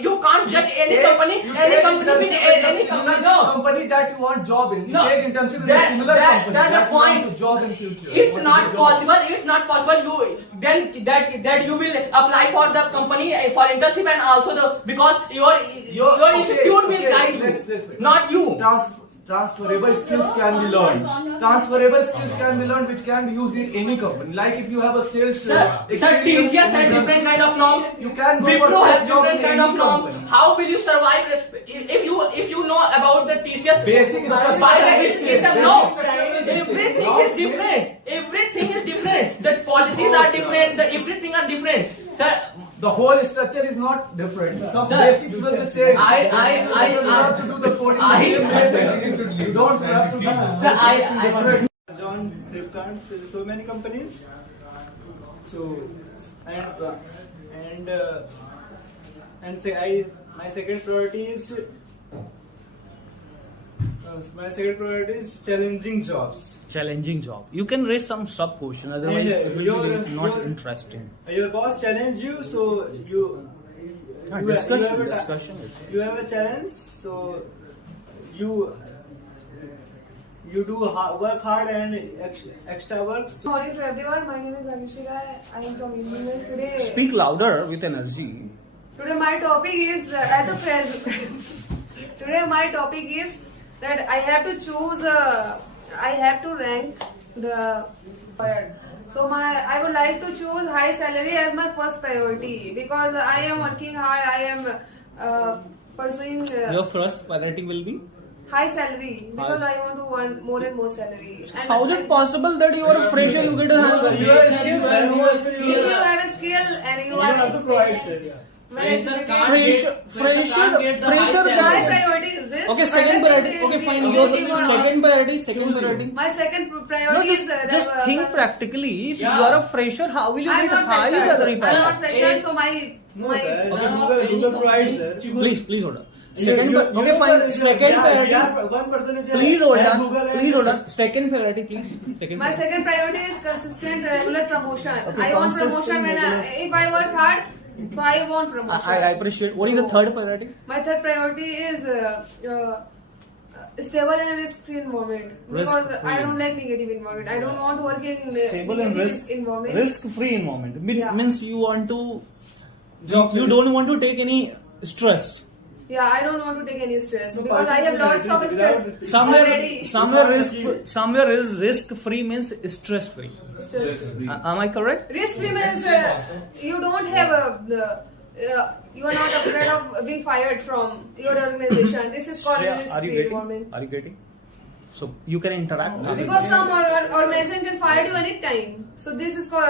you can't judge any company with any company. No. Company that you want job in. You No. take internship in a similar company. That's the that you want point. to job in future. It's Want not to job. possible. It's not possible. You then that you will apply for the company for internship and also the because your okay, institute will okay, guide let's you, wait. not you. Transferable skills can be learned. Transferable skills can be learned, which can be used in any company. Like if you have a sales. Sir, experience TCS in has the- different kind of norms. You can go for Wipro sales has job different in kind any of norms. company. How will you survive if you know about the TCS Basic structure by the is history? same. No, Basic structure is everything same. is different. Everything is different. The policies are different. The everything are different. Sir, The whole structure is not different. Some Sir, basics will be same. I You have to do the coding. You don't have to do different. John Flipkart, so many companies. So and say my second priority is challenging jobs. Challenging job. You can raise some sub question, otherwise And, it will be your- not your- interesting. Your boss challenge you, so you Discussion. you have a challenge, so you do work hard and extra work. Good morning to everyone. My name is Anushka Rai. I am from Engineers today. Speak louder with energy. Today my topic is as a friend. Today my topic is that I have to choose. I have to rank the third. So I would like to choose high salary as my first priority because I am working hard. I am pursuing Your first priority will be. high salary because I want to want more and more salary. And How is it possible that you are a fresher, you get a high salary? You have skills and If you have a skill and you are have to provide sir. Fresher My guy. priority is this. Okay, second priority. Okay, fine. Your second priority. My second No, priority is just think practically. If you are a fresher, how will you I'm get a not high fresher. salary I'm not package? fresher, so my No, sir. Google provides, sir. Please hold on. Okay, fine. Second priority. One percentage. Please hold on. Please hold on. Second priority, please. my second priority is consistent regular promotion. Okay, I want consistent, promotion when regular. if I work hard, so I want promotion. I appreciate. What is the third priority? My third priority is stable and risk-free environment because Risk-free. I don't like negative environment. I don't want to work in Stable and negative environment. risk-free environment. Yeah. Means you want to. You don't want to take any stress. Yeah, I don't want to take any stress No, because I have lots of stress already. Somewhere is risk-free means stress-free. Am I correct? Risk-free means you don't have you are not afraid of being fired from your organization. This is called Shreya, risk-free environment. Are you getting? So you can interact. Because some organization can fire you anytime. So this is called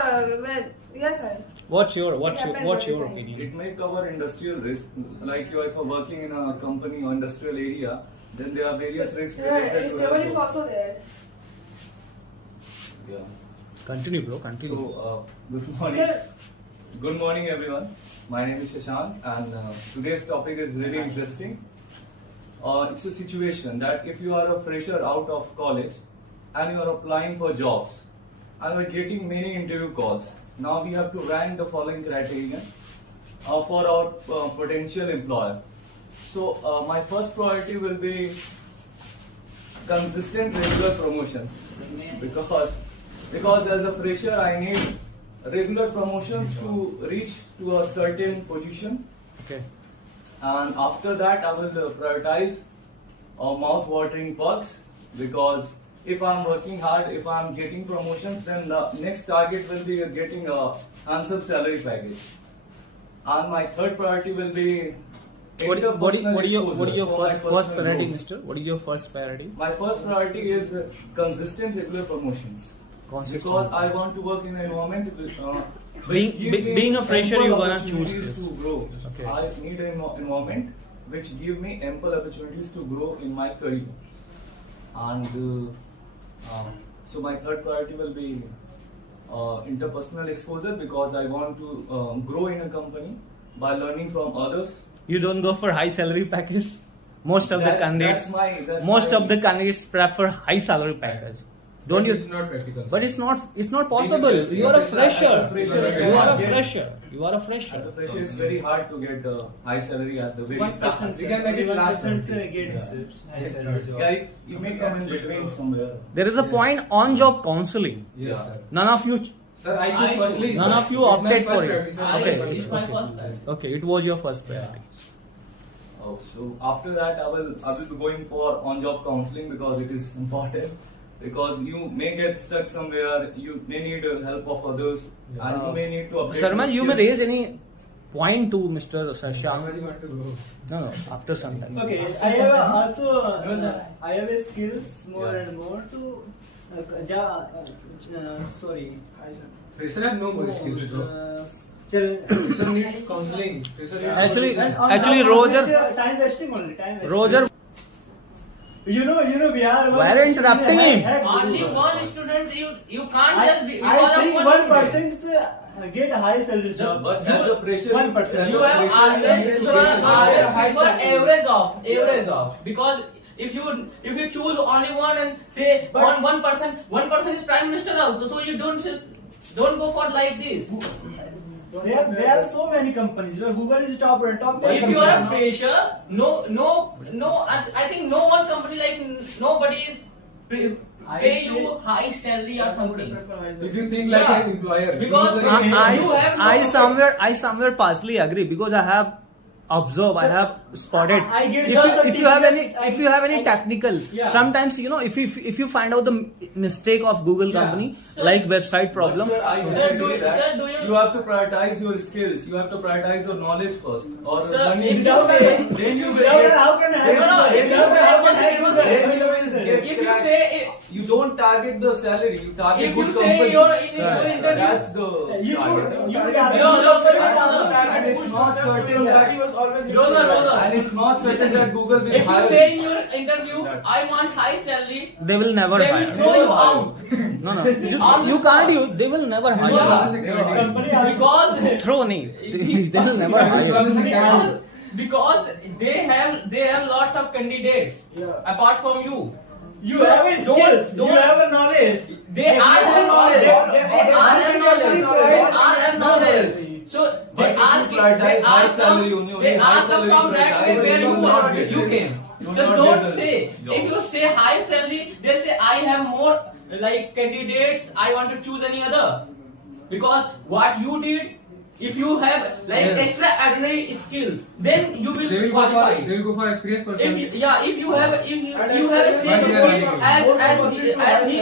yes, sir. What's your happens all the time. opinion? It may cover industrial risk, like you are working in a company or industrial area, then there are various risks related to Stable is that. also there. Yeah. Continue, bro. Continue. So, good morning. Sir, Good morning, everyone. My name is Shashank, and today's topic is really interesting. It's a situation that if you are a fresher out of college and you are applying for jobs and you are getting many interview calls, now we have to rank the following criteria for our potential employer. So my first priority will be consistent regular promotions because as a fresher I need regular promotions to reach to a certain position. Okay. And after that, I will prioritize mouth-watering perks because if I'm working hard, if I'm getting promotions, then the next target will be getting a handsome salary package. And my third priority will be What is your exposure for my first personal priority, growth. mister? What is your first priority? My first priority is consistent regular promotions. Consistent. Because I want to work in an environment Being- being a fresher, ample you're gonna opportunities choose this. to grow. Okay. I need an environment which give me ample opportunities to grow in my career. And so my third priority will be interpersonal exposure because I want to grow in a company by learning from others. You don't go for high salary package. Most of the That's candidates, my- that's most my- of the candidates prefer high salary package. Don't you? It's not practical. But it's not possible. Yes, You are a yes, fresher. as a fresher, You are a yes. fresher. You are a As a fresher. fresher, it's very hard to get high salary at the very start. 1% We can make it last 1% gets high salary job. Yeah, you may come in between somewhere. There is a point on job counseling. Yes, sir. None of you. Sir, I choose firstly. None sir. of you It's my opted first for it. priority, sir. Okay. It's my first time. Okay, it was your first priority. Oh, so after that, I will be going for on-job counseling because it is important. Because you may get stuck somewhere, you may need help of others, and you may need to upgrade. Sarma, your you may skills. raise any point to Mr. Sasha. Sharmaji want to go. No, after some time. Okay, I have also I have a skills more Yeah. and more. So, sorry. Fresher has no more skills. bro. Chal- Fresher needs counseling. Fresher needs Actually- counseling. and on Actually, top of Roger- which, time wasting only. Time wasting. Roger, You know, we are. Why are you interrupting him? Only one student, you can't I, just be I because of think one 1% student. get high salary job. But as a fresher, 1%. as You a have fresher, always prefer average off because if you choose only one and say But- one person is prime minister also, so you don't go for like this. There are so many companies. Google is top 10 If you are a company. fresher, I think no one company like nobody is I pay say- you high salary or something. If you think like Yeah. an employer, Because you know, I- I somewhere partially agree because I have observed, I have spotted. I get If just you, a if you have TCS, any, if you have any technical, Yeah. sometimes if you find out the mistake of Google Yeah. company, Sir- like website problem. But sir, I Sir, disagree do with you- that. sir, do you- You have to prioritize your skills. You have to prioritize your knowledge first. Or Sir, learning. if you Without say- it, then you without will it, how can I? No, if you without say it, how can one I second, do one that? second. Get If you cracked. say You don't target the salary. You target if you good say companies. you're in your interview, That's the You target. should. You And it's not certain that, Rosa. and it's not certain that Google will If you hire say you. in your interview, I want high salary, They will never they will hire. throw you out. No, you can't. They will never Yeah. hire. Company has- Because Throw nahi. They will never hire. because they have lots of candidates apart from you. You have a skills. You don't- have a knowledge. They are have knowledge. They are have knowledge. They are have knowledge. So But they if are you prioritize high salary come. only, They high are come salary from you that way prioritize, where you you will not are. get You this. came. You will So not don't get the say. job. If you say high salary, they say I have more like candidates. I want to choose any other because what you did. If you have like Yes. extraordinary skills, then you will They will qualify. go for experienced person. If you have a same skill as he,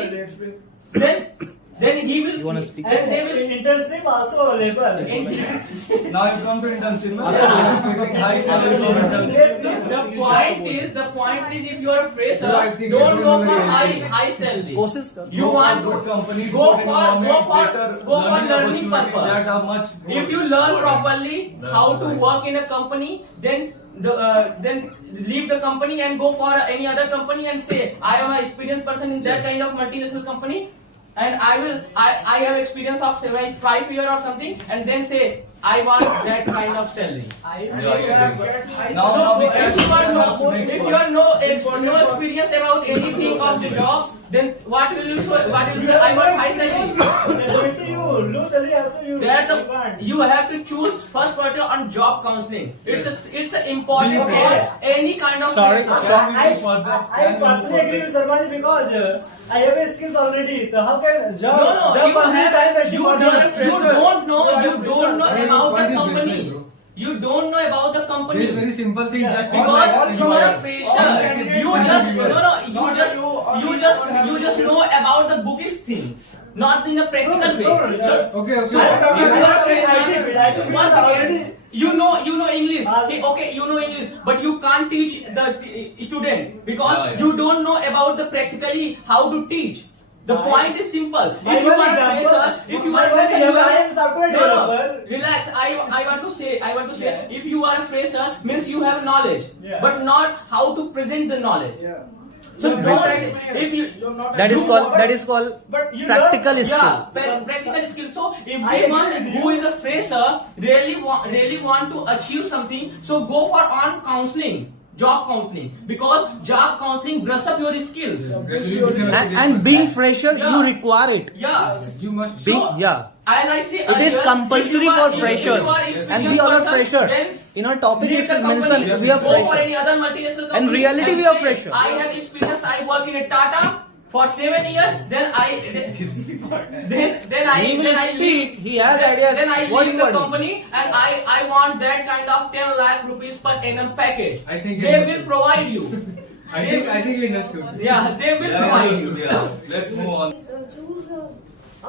then he will. You wanna speak? Then they will. Internship also available. Now you come to internship. After getting high salary from internship. The point is, if you are a fresher, No, I think don't it's go very for important. high salary. कोशिश कर. You want good companies, go good for environment, better learning opportunity purpose. that are much more If you learn important. properly how to work in a company, then leave the company and go for any other company and say I am an experienced person in that kind of multinational company, and I have experience of 5 years or something, and then say I want that kind of salary. Now So we if can you are next if one. you are no experience about anything of the job, then what will you say? I want high salary. You low salary also you That can't. you have to choose first priority on job counseling. It's a important Okay. for any kind of Sorry, person. I personally agree with Sarmaj because I have a skills already. So how can job No, job you personally time have wasting you for me. don't know about the What is company. business, bro? You don't know about the There company. is very simple thing. Yeah. Just think Because like you are a all fresher, candidates you are just equal. you just know about the bookish thing, not in a practical way. So, Okay, so okay. if you are a I fresher, did. once Already- again, you know English. Uh, Okay, you know English, but you can't teach the student because Yeah, yeah. you don't know about the practically how to teach. The I- point is simple. My If you one are a example- fresher, if you my are a one fresher, you example, are- I am software No, developer. relax. I want to say, Yeah. if you are a fresher, means you have knowledge, Yeah. but not how to present the knowledge. So Yeah. don't, if you, That is called But you practical learn- skill. practical skill. So I everyone agree with you. who is a fresher really want to achieve something, so go for on counseling, job counseling, because job counseling brush up your skills. And being fresher, Yeah. you require it. Yeah. You must. Being, So, yeah. As I say, It is earlier, compulsory if you are- for if freshers, you are and experienced we all are person, fresher. then In our topic, leave it's the company, mentioned we are go for fresher. any other multinational company. And reality, and we are say, fresher. I have experience. I work in a Tata for 7 years. Then I He will then I speak. leave. He has ideas. Then I What leave you the want? company, and I want that kind of 10 lakh rupees per annum package. I think they it- will provide you. I think you understood. Yeah, they will provide you. Yeah. Let's move on. Choose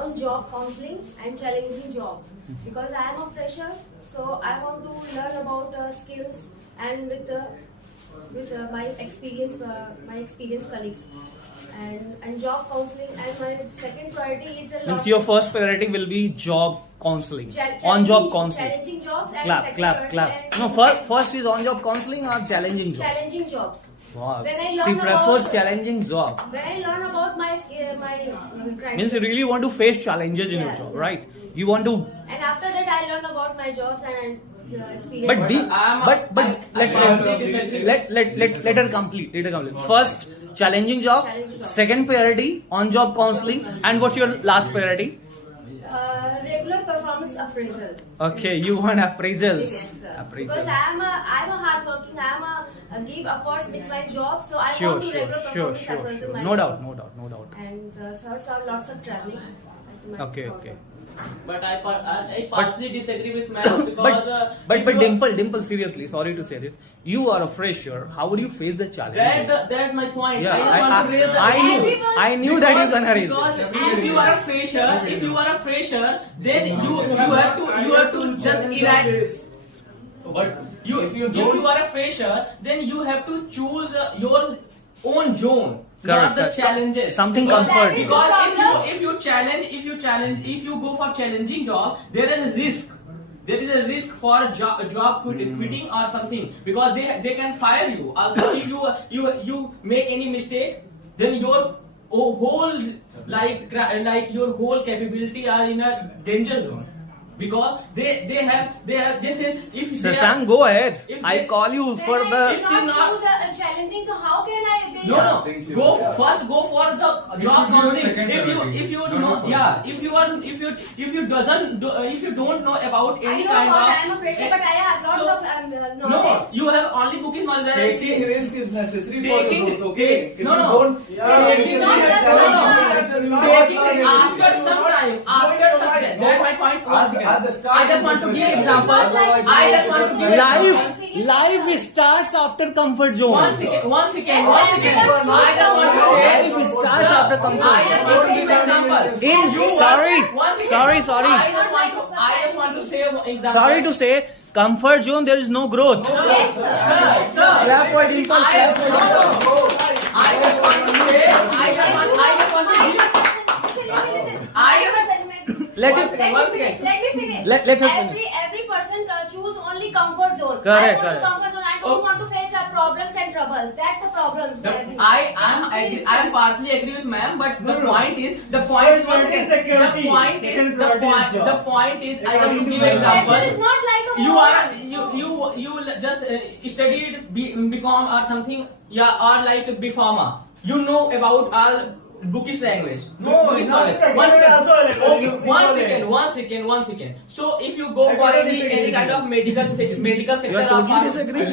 on job counseling and challenging jobs, because I am a fresher, so I want to learn about skills and with my experienced colleagues, and job counseling. And my second priority is a lot. Means your first priority will be job counseling, Challenging- on job counseling. challenging jobs, and Clap, second clap, priority clap. and No, first is on job counseling or challenging job. challenging jobs. Wow. When I She learn prefers about- challenging job. When I learn about my criteria, Means you really want to face challenges in your Yeah. job, right? You want to, and after that I learn about my jobs and experience. but be, I'm- but I absolutely disagree. let her complete. Let her complete. First, challenging job. Challenging job. Second priority, on job counseling. And what's your last priority? Regular performance appraisal. Okay, you want appraisals. Yes, sir. Because Appraisals. I'm a hardworking. Give efforts with my job, so I Sure, want to sure, regular sure, performance sure, appraisal. sure. my No job. doubt. And third are lots of traveling. That's my Okay, thought. okay. But I partially disagree with ma'am because But if you are- Dimple, seriously, sorry to say this. You are a fresher. How would you face the challenge? That's my point. Yeah, I just want to raise the I knew that you gonna raise because this. if you are a fresher, then you have to just eradicate. But If you are a fresher, then you have to choose your own zone, not Correct, the correct. challenges. Something Because- comfort. Because if you go for challenging job, there is a risk. There is a risk for job quitting or something, because they can fire you. Also, if you make any mistake, then your whole like your whole capability are in a danger zone, because they say if they Sasan, are, go ahead. if I they- call you for Then the. I If did you not not- choose a challenging, so how can I get No, no. think she Go will. first. Go for the should job be your counseling. second priority, If you not know, your first. yeah. If you don't know about I any know kind about of. I am a fresher, but I have lots So- of No, knowledge. you have only bookish knowledge. taking risk is necessary for Taking- your growth. Okay. take- If no, you no. don't- Taking No, risk is no, no. not- Taking after some time. That's my point. Once again. At the start, I just want to give example. I just want to give Life starts after comfort zone. One second. Yes, I just want to say. Life starts after comfort I just want to give example. In sorry, Once again, sorry. I just want to say example. Sorry to say, comfort zone there is no growth. Yes, sir. Sir. Clap for Dimple. Clap for Dimple. I just want to say, I just want to give. Let Once it. again, once again. Let me finish. Let her finish. Every person choose only comfort zone. Correct, I want correct. to comfort zone. I don't want to face problems and troubles. That's the problem. I am partially agree with ma'am, but the point is once again, Security. the point is I want to give example. Pressure is not like a You war. are you just studied BCom or something, yeah, or like BPharma. You know about all bookish language. No, Bookish it's not knowledge. practical, also Okay, electronic one second. So if you go for any kind of medical sector You are or totally pharma- disagreeing.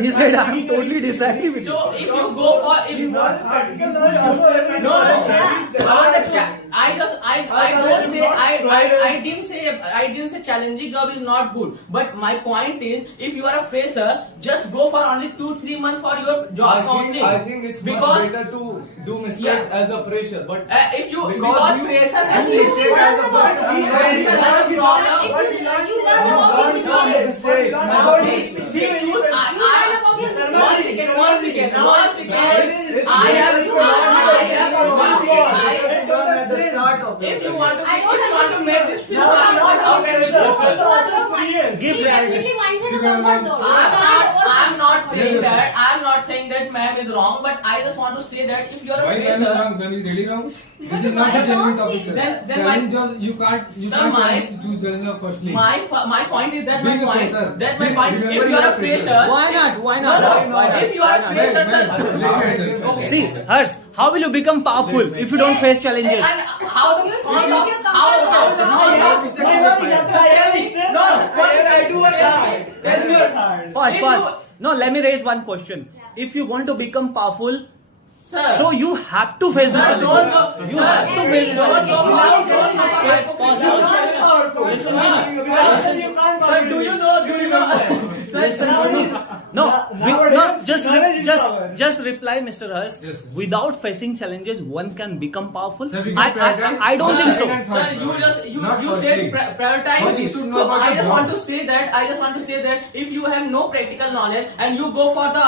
He said I'm totally disagreeing with you. So if you go for Practical knowledge also every No, person. I didn't say challenging job is not good. But my point is, if you are a fresher, just go for only 2-3 months for your job counseling. I think it's much because better to do mistakes Yeah. as a fresher. But if you Because because you- fresher has You mistake learn as a about fresher, it. fresher has a problem. If you learn about your mistakes. See, choose. One second. If you want to make this film, Give reality. He definitely minds in a comfort zone. I'm I'm not saying that. I'm not saying that ma'am is wrong, but I just want to say that if you're a Why ma'am is fresher, wrong? Ma'am is really wrong. This is not a genuine topic, sir. Then Challenge jobs, you can't Sir, choose challenge job firstly. my point is that Being my a point fresher. that my point. Remember If you you're are a a fresher. fresher, Why not? Why not? No, Why not? if you are a fresher, sir. Okay. See, Hers, how will you become powerful if you don't face challenges? And how the You how say the you come how back. what did I do again? Tell me. Pause. No, let me raise one question. If you want to become powerful, Sir. so you have to face the Sir, don't challenges. go. You Sir, have to face the don't go. challenges. Pause. Listen to me. Sir, do you know? Listen to me. No, just reply, Mr. Hers. Yes, sir. Without facing challenges, one can become powerful. Sir, we can I prioritize don't think so. second and Sir, third you point. just Not you firstly. said First prioritize. you should know So about I your just job. want to say that if you have no practical knowledge and you go for the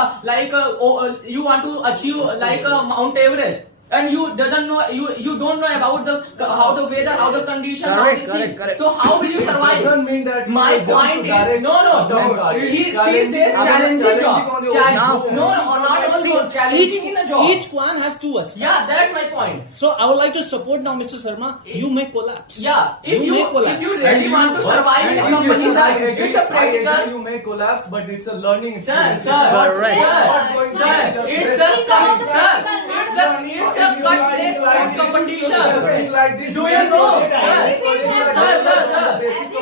you want to achieve like Mount Everest. And you doesn't know you don't know about how the weather, how the condition, how Correct, the correct, thing. correct. So how will you survive? Doesn't mean that you My will jump point to is direct no. He says challenging job. Now- Not even See, challenging in a job. each one has two aspects. Yeah, that's my point. So I would like to support now, Mr. Sharma. You may collapse. Yeah, if may you collapse. really want to survive in a company, sir, it's a practical. You may collapse, but it's a learning Sir, experience. sir, Correct. It's a cut place for competition. Something like this. Do you know? Sir,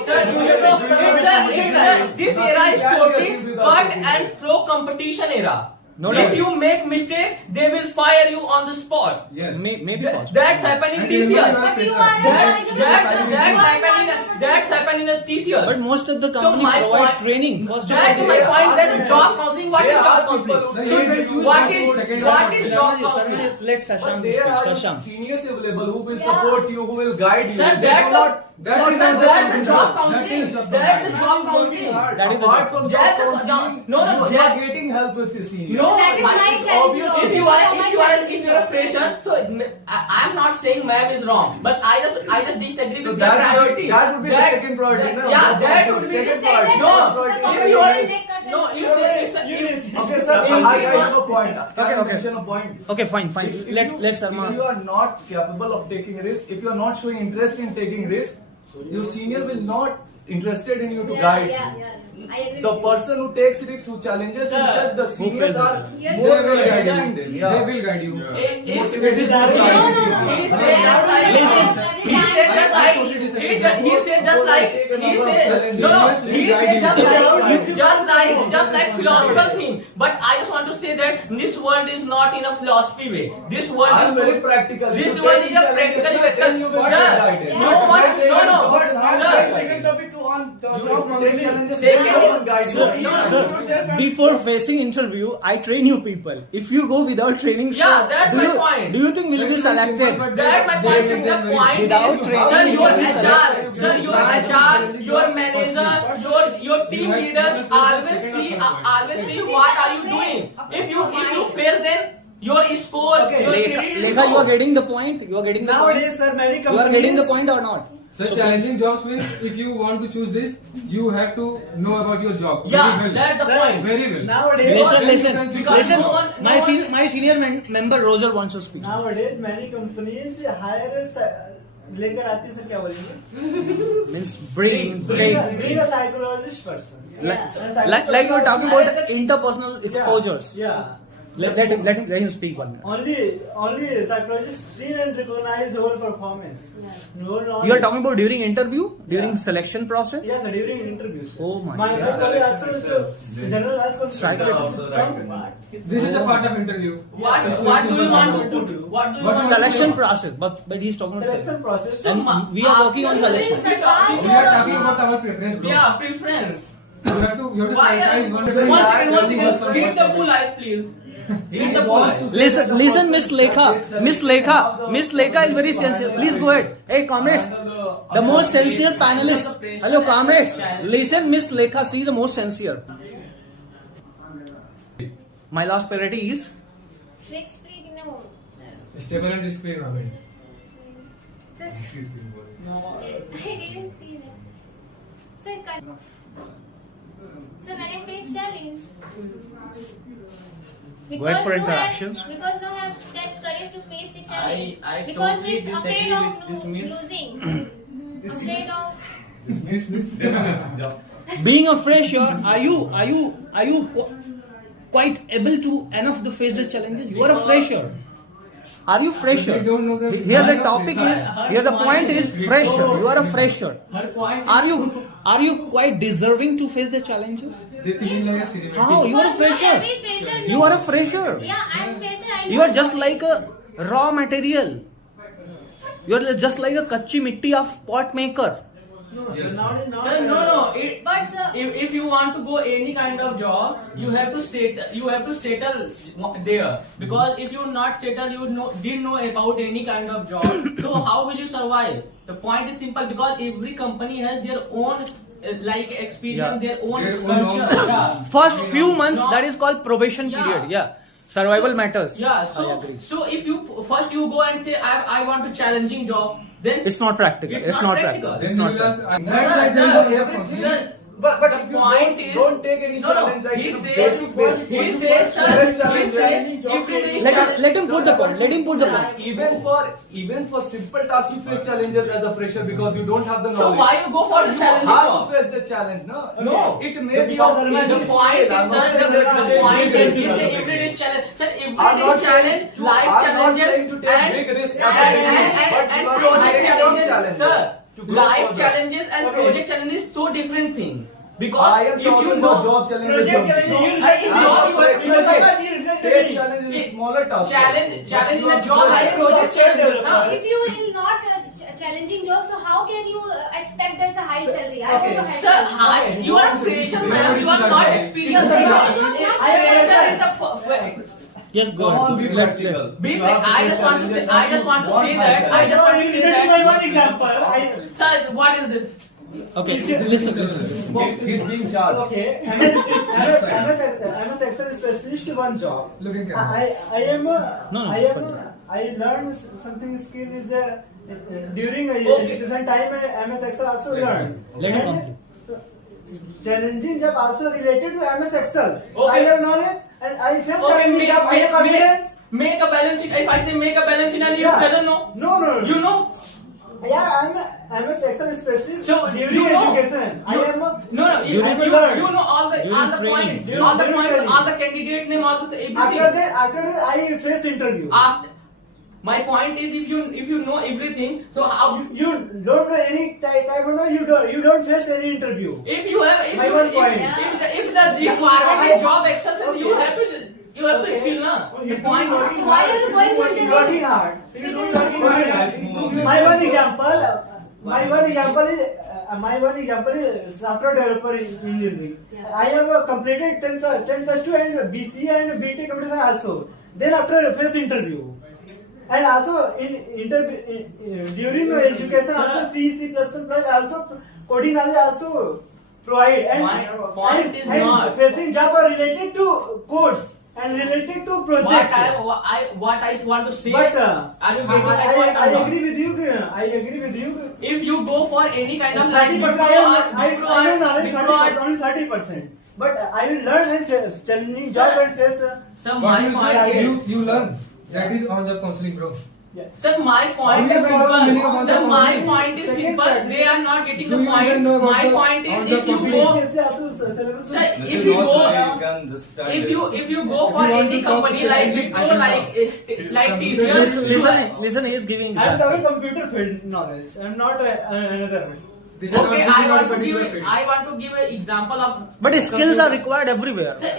Sir, do you know? This era is totally cut and throw competition era. No If doubt. you make mistake, they will fire you on the spot. Yes. Maybe possible. That's happening And this year. remember, But you are That's happening in this year. But most of the So company my provide point- training. First of That's all, my point. That job counseling. What is job counseling? Sir, you can choose What job is second what job. is job counseling? Let But Shashank there speak. are Shashank. seniors available who will support you, who will guide you. Sir, They that's do the not- that is sir, not that's the the job job. counseling. That is That's the the job counseling. That is the Apart job. from Jack job the- counseling, no, you Jack- are getting help with the senior. No, That is my- my it's challenge. obvious. If you're a fresher, so I'm not saying ma'am is wrong, but I just disagree So with your that priority. that would be the second priority. no? Yeah, that would be Second the priority. No, First if you are priority. no, you say it's Okay, sir, I have a point. Can I Okay. mention a point? Okay, fine. If Let you- let If you Sharma. are not capable of taking risk, if you are not showing interest in taking risk, your senior will not interested in you to guide. I agree The with you. person who takes risks, who challenges Sir, himself, the seniors faces are it? Yes. more They will guide guiding you. them. They Yeah. will guide you. If It is not No, right. no, no. He said just like Listen. he said just like he said just like just like philosophical thing. But I just want to say that this world is not in a philosophy way. This world I'm is very practical. This If you world take is a challenges, practical way. then you will Sir, get guided. no one, no. Sir, Second topic to on the You job take challenges. Second- Someone guide Sir, you. sir, before facing interview, I train you people. If you go without training, Yeah, sir, that's do my you, point. Do you think we'll be selected? That my point is the point Without is, training, sir, you your will be HR, selected. sir, your HR, your manager, your team leader always see what are you doing. If you fail, then your score, Okay. your Lekha, credit is Lekha, you are low. getting the point. You are getting the Nowadays, point. sir, many You companies. are getting the point or not? Such challenging jobs means if you want to choose this, you have to know about your job. Yeah, very well. that's the Sir, point. Very well. Nowadays, Because no one- My senior member Roger wants to speak. nowadays many companies hire लेकर आती है sir क्या बोलेंगे Means bring, take. bring a psychologist person. Like you were talking about interpersonal exposures. Yeah. Let him speak 1 minute. Only psychologists see and recognize your performance. No, You are talking about during interview, during Yeah. selection process. Yes, sir, during interviews. Oh my My God. colleague also general also Psychologist. This is a part of interview. What do you want to put? What do you What want to Selection put? process, but he's talking about selection process. So, And we are working on selection. We are talking about our preference, bro. Yeah, preference. You have to Why? prioritize One second. Hit the bull eyes, please. Hit the bull eyes. Listen, Miss Lekha is very sincere. Please go ahead. Hey, comrades, the most sincere panelist. Hello, comrades. Listen, Miss Lekha, she is the most sincere. My last priority is Risk free, no. Sir. Stable and risk-free environment. Sir, I didn't see that. Sir, So when I face challenge, Go ahead for interactions. Because no have that courage to face the challenge. I because totally he's disagree afraid of with this myth. losing. Afraid of Being a fresher, are you quite able to enough to face the challenges? You are a fresher. Are you fresher? We don't know the- Here the topic is, here the point is fresher. You are a fresher. Her point Are you quite deserving to face the challenges? They think like a senior. How? You are a because not fresher. every fresher You are a fresher. Yeah, I'm fresher. I You know. are just like a raw material. You are just like a kachi mitti of pot maker. Sir, not Sir, no. But sir, If you want to go any kind of job, you have to settle there, because if you not settle, didn't know about any kind of job. So how will you survive? The point is simple, because every company has their own like experience, Yeah. their own Their own culture. also. Yeah. First few months, No. that is called probation Yeah. period. Yeah. Survival matters. Yeah. I agree. So if you first you go and say I want a challenging job, then It's not practical. It's not practical. practical. It's Then not you will ask, practical. that's why there is a way of counseling. Sir, But the if you point is don't take any challenge, like he the says basic sir, he says if it is Let him put the point. Let him put the point. Even for simple tasks you face challenges as a fresher because you don't have the So knowledge. why you go for the You challenging have job? to face the challenge, no? No. It may be Because of otherwise The Yes, point I'm is, not sir, saying the that point big is, he risk. said every day is challenge. Sir, I'm every day not is saying challenge, to- life I'm not challenges, saying to take big risk at the beginning, but and you are project taking some challenges. challenges Sir, to grow life further. challenges and Okay. project challenges is so different thing. I Because am if you talking know about job challenges. project only. challenge, you I- said job, you you said said- that you said Face that challenge is a smaller task. challenge in a Not job like project. project challenges. Huh? if you will not challenging job, so how can you expect that the high salary? I Okay. don't know high Sir, salary. you are a fresher, ma'am. You are not experienced. Fresher is a Yes, go Come on, ahead. be Let- practical. Be You have to I face just want to say, challenges I and just want to want say myself. that. I just want to say Listen to my one that. example. Sir, what is this? Okay, listen. He's being charged. Okay, I'm a Excel specialist one job. Looking camera. I learned something skill is during Okay. education time MS Excel also learned. Let him And challenging job also related to MS Excel. Okay. I have knowledge and I face Okay, challenging job. I have confidence. make a balance sheet. If I say make a balance sheet and you Yeah. doesn't know, No. you know. Yeah, I'm a MS Excel specialist So during you know, education. I you- am a No, you During you learn. know all the During training. points, During- all the during points, training. all the candidate name, all the everything. after that I faced interview. After, my point is, if you know everything, so how? You don't know any type of know you don't face any interview. If you have, My one point. if the requirement is job excel, then you Okay. have to Okay. skill, na. The point. Why are you going for You the working hard. You don't working Let's move hard. on. My one example is software developer engineering. Yeah. I have completed 10 plus 2 and BC and BTech computer science also. Then after first interview. And also during education also C++ also coding knowledge also provide. And, My point is and not- facing job are related to course and related to project. What I want to say. But are you getting my point I or not? agree with you. I agree with you. If you go for any kind of 30%. I know knowledge Wipro or- 30%, only 30%. But I will learn and face challenging job and face. Sir, But my you point say is. you learn. That is on the counseling, bro. Sir, my point Only is about the meaning of simple. on the Sir, my counseling. point is simple. They are not getting Do the you even know point. about My the- point on is, the if you counseling? go, CSC also syllabus. sir, This if is you not go, the way you can just stand if there. you go for If you want any to talk company to like somebody, I Wipro, can like talk. TCS, you are- Listen, he is giving I am example. talking computer field knowledge. I am not another one. This is Okay, not, this is I not a want to particular give field. an example of. But skills are required everywhere. Sir,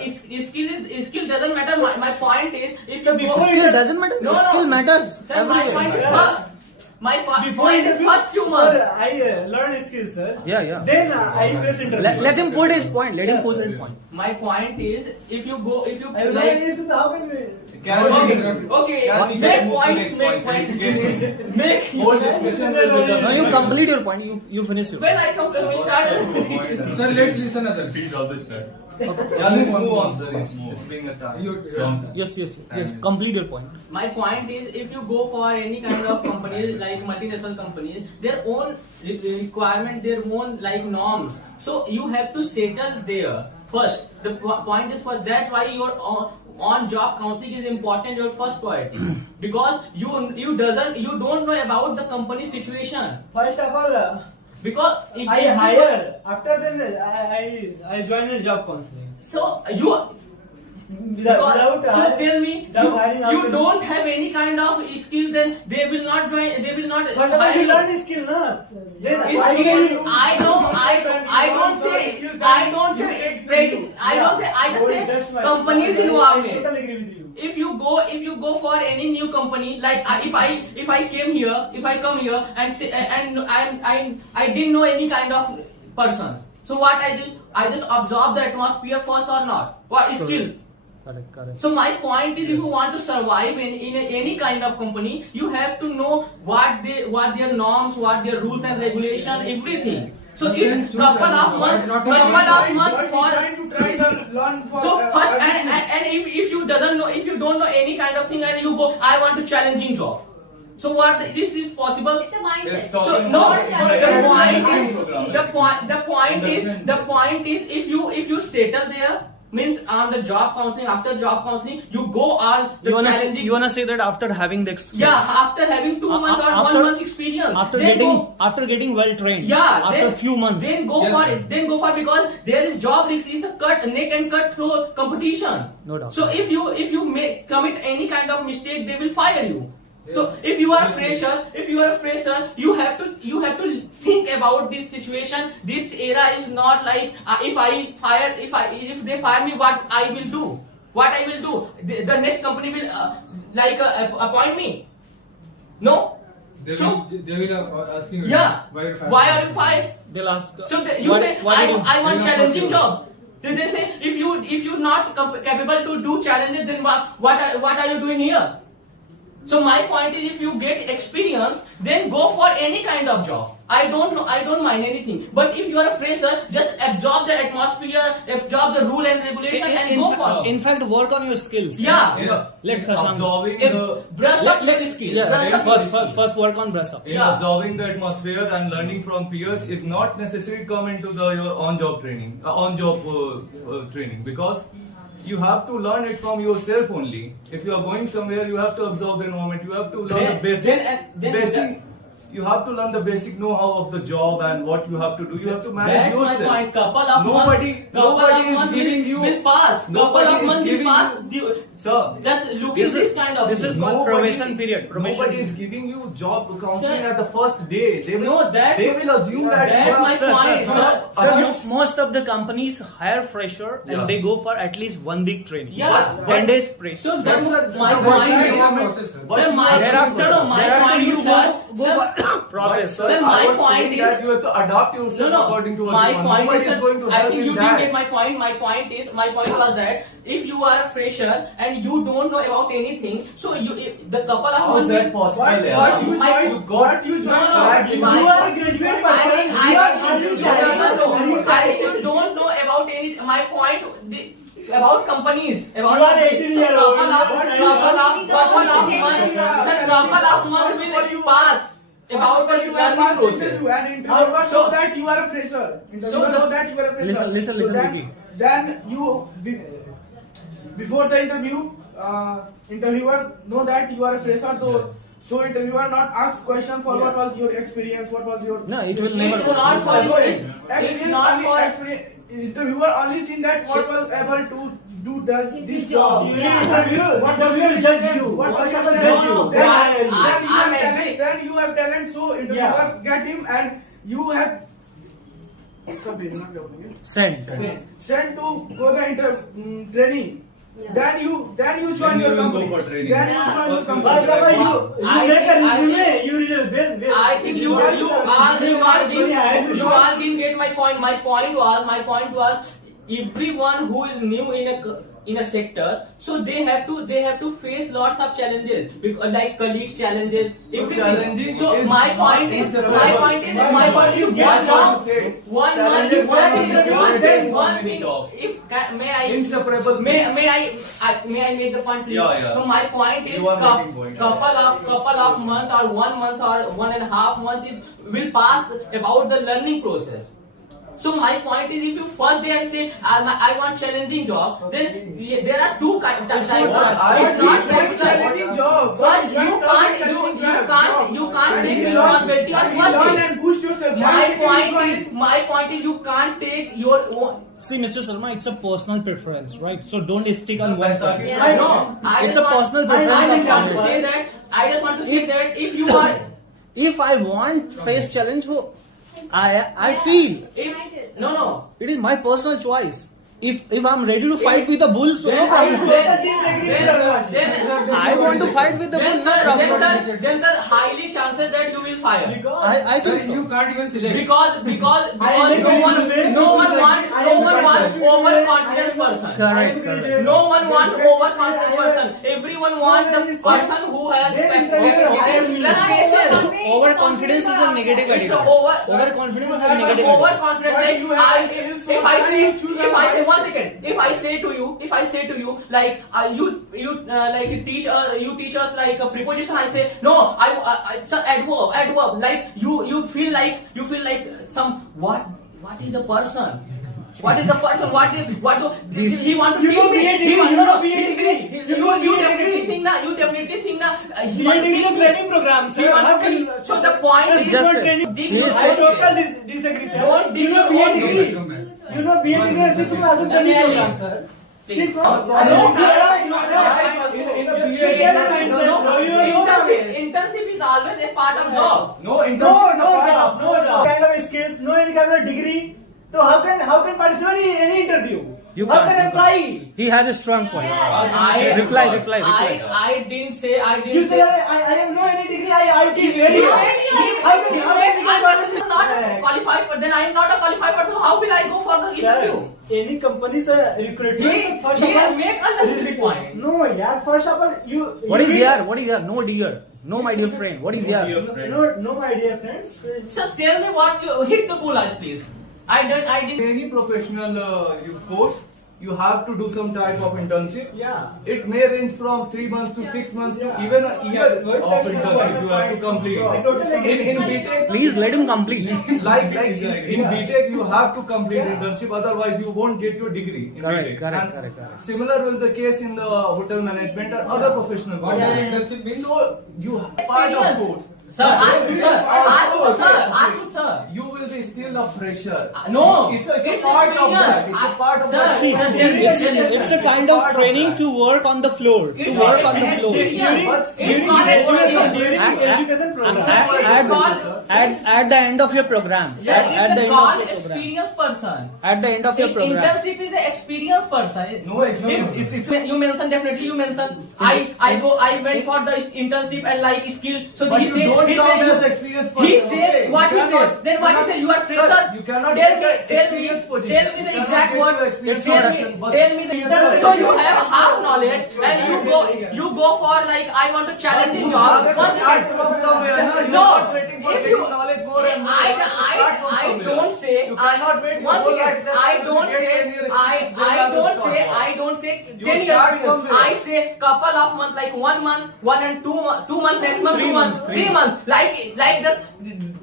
skill doesn't matter. My point is, if you go. Skill doesn't matter. No, no. Skill matters Sir, my point is everywhere. Before point is interview, first few months. sir, I learned skills, sir. Yeah. Then I face interview. Let him put his point. Let him Yes, put sir. his point. My point is, if you I will like. learn skills. How can we? Can we- Okay, Can we just make move to points, next make point? points, make. Whole discussion will be just. Now you complete your point. You finish your When point. I come, we started. Sir, let's listen others. Please also start. Yeah, let's move on, sir. It's being a time. Yes. Complete your point. My point is, if you go for any kind of companies like multinational companies, their own requirement, their own like norms. So you have to settle there first. The point is for that why your on job counseling is important. Your first priority because you don't know about the company situation. First of all, Because if I hire. After then, I join a job counseling. So you. Without So tell me, without hiring you out- don't have any kind of skill, then they will not join. They will not. First of all, hire you you. learn skill, na? Then Skill, why you- I don't say training. I don't say. I just say That's my- companies I involvement. totally agree with you. If you go for any new company, like if I come here and say, and I didn't know any kind of person. So what I do? I just absorb the atmosphere first or not. What is skill? Correct. So my point is, if you want to survive in any kind of company, you have to know what their norms, what their rules and regulation, everything. So it's couple of months for. So first and if you doesn't know, if you don't know any kind of thing and you go, I want to challenging job. So this is possible. It's a mindset. It's So talking no, about the point is if you settle there, means on the job counseling, after job counseling, you go all the challenging. You wanna say that after having the experience? Yeah, after having 2 months or After- 1 month experience, After getting well trained. yeah, After then, a few months. then go for because there is job risk, is the neck and cut through competition. No doubt. So if you commit any kind of mistake, they will fire you. So if you are a fresher, you have to think about this situation. This era is not like if they fire me, what I will do. The next company will appoint me. No. They So- will asking you. Yeah. Why are you fired? They'll ask. So you what- say what did you- I want not challenging possible. job. So they say if you not capable to do challenges, then what are you doing here? So my point is, if you get experience, then go for any kind of job. I don't mind anything. But if you are a fresher, just absorb the atmosphere, absorb the rule and regulation, and go for it. In fact, work on your skills. Yeah. Let's Absorbing If the brush up your skill. Yeah, Brush up your skill. first work on brush up. in Yeah. absorbing the atmosphere and learning from peers is not necessarily come into your on-job training, training because you have to learn it from yourself only. If you are going somewhere, you have to absorb the environment. You have to learn Then- the basic. then- basic. You have to learn the basic know-how of the job and what you have to do. You have to manage That's yourself. my point. Couple of Nobody is giving you. will pass. Couple Nobody of is months will giving pass. you. Sir, Just looking this kind of this thing. is called probation period. Probation. Nobody is giving you job counseling Sir. at the first day. They will, No, that's- they will assume that that's you are- my point, sir. Most of the companies hire fresher Yeah. and they go for at least 1 week training. Yeah. 10 days training. So But that's sir, my the point working is. environment- Sir, my Thereafter, no, my thereafter point you is go that- for process. Sir, Sir, my I was point saying is- that you have to adapt yourself No. according to what My you want. point Nobody is, is going to I help think in you didn't that. get my point. My point was that if you are a fresher and you don't know about anything, so the couple of How is that possible? yeah? you got No, that in my- You are a graduate person. you don't know about any. My point about companies. About You are 18-year-old. couple of months will pass about the learning process. So that you are a fresher. So Know that you are a fresher. Listen, So Vicky. then you before the interview, interviewer know that you are a fresher. So interviewer not ask question for what was your experience, what was your. No, it will never. It's not for you. It's Experience not only for. experience. Interviewer only seen that what was able to do this job. You interview. What does you judge you? What What was does your judge you? No, Then I- I- I'm agree. Then you have talent, so interviewer get him and you have. It's a very not developing. Send. Sent to go the training. Yeah. Then you join Then you your will company. go for training. Then you join your First company. But Baba, you I make a think- resume. You resume base. I think you all didn't get my point. My point was everyone who is new in a sector, so they have to face lots of challenges, like colleagues challenges, everything. challenging So is my not point is inseparable. you get job. One month, Challenges one are thing, inseparable one from thing. job. If may I Inseparable. may I make the point, please? Yeah. So my point is You are making point. couple of month or 1 month or 1.5 month will pass about the learning process. So my point is, if you first day and say I want challenging job, then there are two kinds. It's not challenging job. But you can't take responsibility on first Learn day. and boost yourself. My point is you can't take your own. See, Mr. Sharma, it's a personal preference, right? So don't stick on one side. Yeah. I know. It's a personal preference I of just want to yours. say that. I just want to say that if you are, If I want face challenge, so I feel if no. it is my personal choice. If I'm ready to fight with the bull, so no problem. I want to fight with the bull, no problem. Then the highly chances that you will fire. I think so. You can't even select. Because no one wants overconfident person. Correct. No one wants overconfident person. Everyone wants the person who has capacity. Overconfidence is a negative It's attitude. Overconfidence is a negative attitude. Overconfident. Like if I say 1 second, if I say to you like like you teach us like a preposition, I say no, I adverb, like you feel like some what is the person? What is the person? What do he want to teach me? He want to teach me. You definitely think na. He want to teach me. training program, He sir. want How to can teach- So the point is Just don't it. dig He your is I own totally grave. disagree, sir. Don't dig your BA own degree. grave. You know, BA degree assistant also training program, sir. Please. Six No, months. no, internship is always a part of job. No internship. No job. Kind of skills, no any kind of degree. So how can participate in any interview? You How can't. can apply? He has a strong point. I didn't say. You say I have no any degree. I teach very well. How can you not qualified, but then I am not a qualified person. How will I go for the interview? Any companies recruitment. First of all, Make unnecessary point. no, yes. First of all, you. What is you here? What is here? No dear. No, my dear friend. What is here? No idea, friends. So tell me what you hit the bullseye, please. I didn't. Any professional course, you have to do some type of internship. Yeah. It may range from 3 months to 6 months to even a year of internship you have to complete. I totally agree. In BTech, Please let him complete. like in BTech, you have to complete internship, otherwise you won't get your degree in Correct, BTech. And correct. similar will the case in the hotel management or other professional What does courses. internship mean? So you have part of course. Sir, ask sir. You will be still a fresher. No, it's a part of that. It's a part of that. See, it's a kind of training to work on the floor. To work on the floor. During education program. At the end of your program. At the end of your program. Experienced person. At the end of your program. Internship is an experienced person. No, it's You mentioned definitely. You mentioned I went for the internship and like skill. So But he you said don't he count said as experienced person. he said what he You said. cannot- Then what he said? You are fresher. Sir, you cannot Tell get me. the experienced position. Tell me the You exact cannot word. get the experienced Tell position. me the. So you have half knowledge and you go for like I want to challenge You job. have to Once start again- from somewhere. No, you're No, not waiting for if getting you- knowledge more and more. You have to start from I somewhere. don't say. You cannot wait your Once whole again, life that I you don't get say. 10 years I experience. You have to don't start say. from. I don't say You 10 start years. somewhere. I say couple of months, like 1 month, 1 and 2 months, next month, 3 2 months, months, 3 months. Like the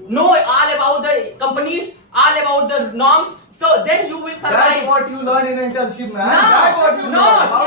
know all about the companies, all about the norms. So then you will That's survive. what you learn in internship, man. No, That's what you no, learn. How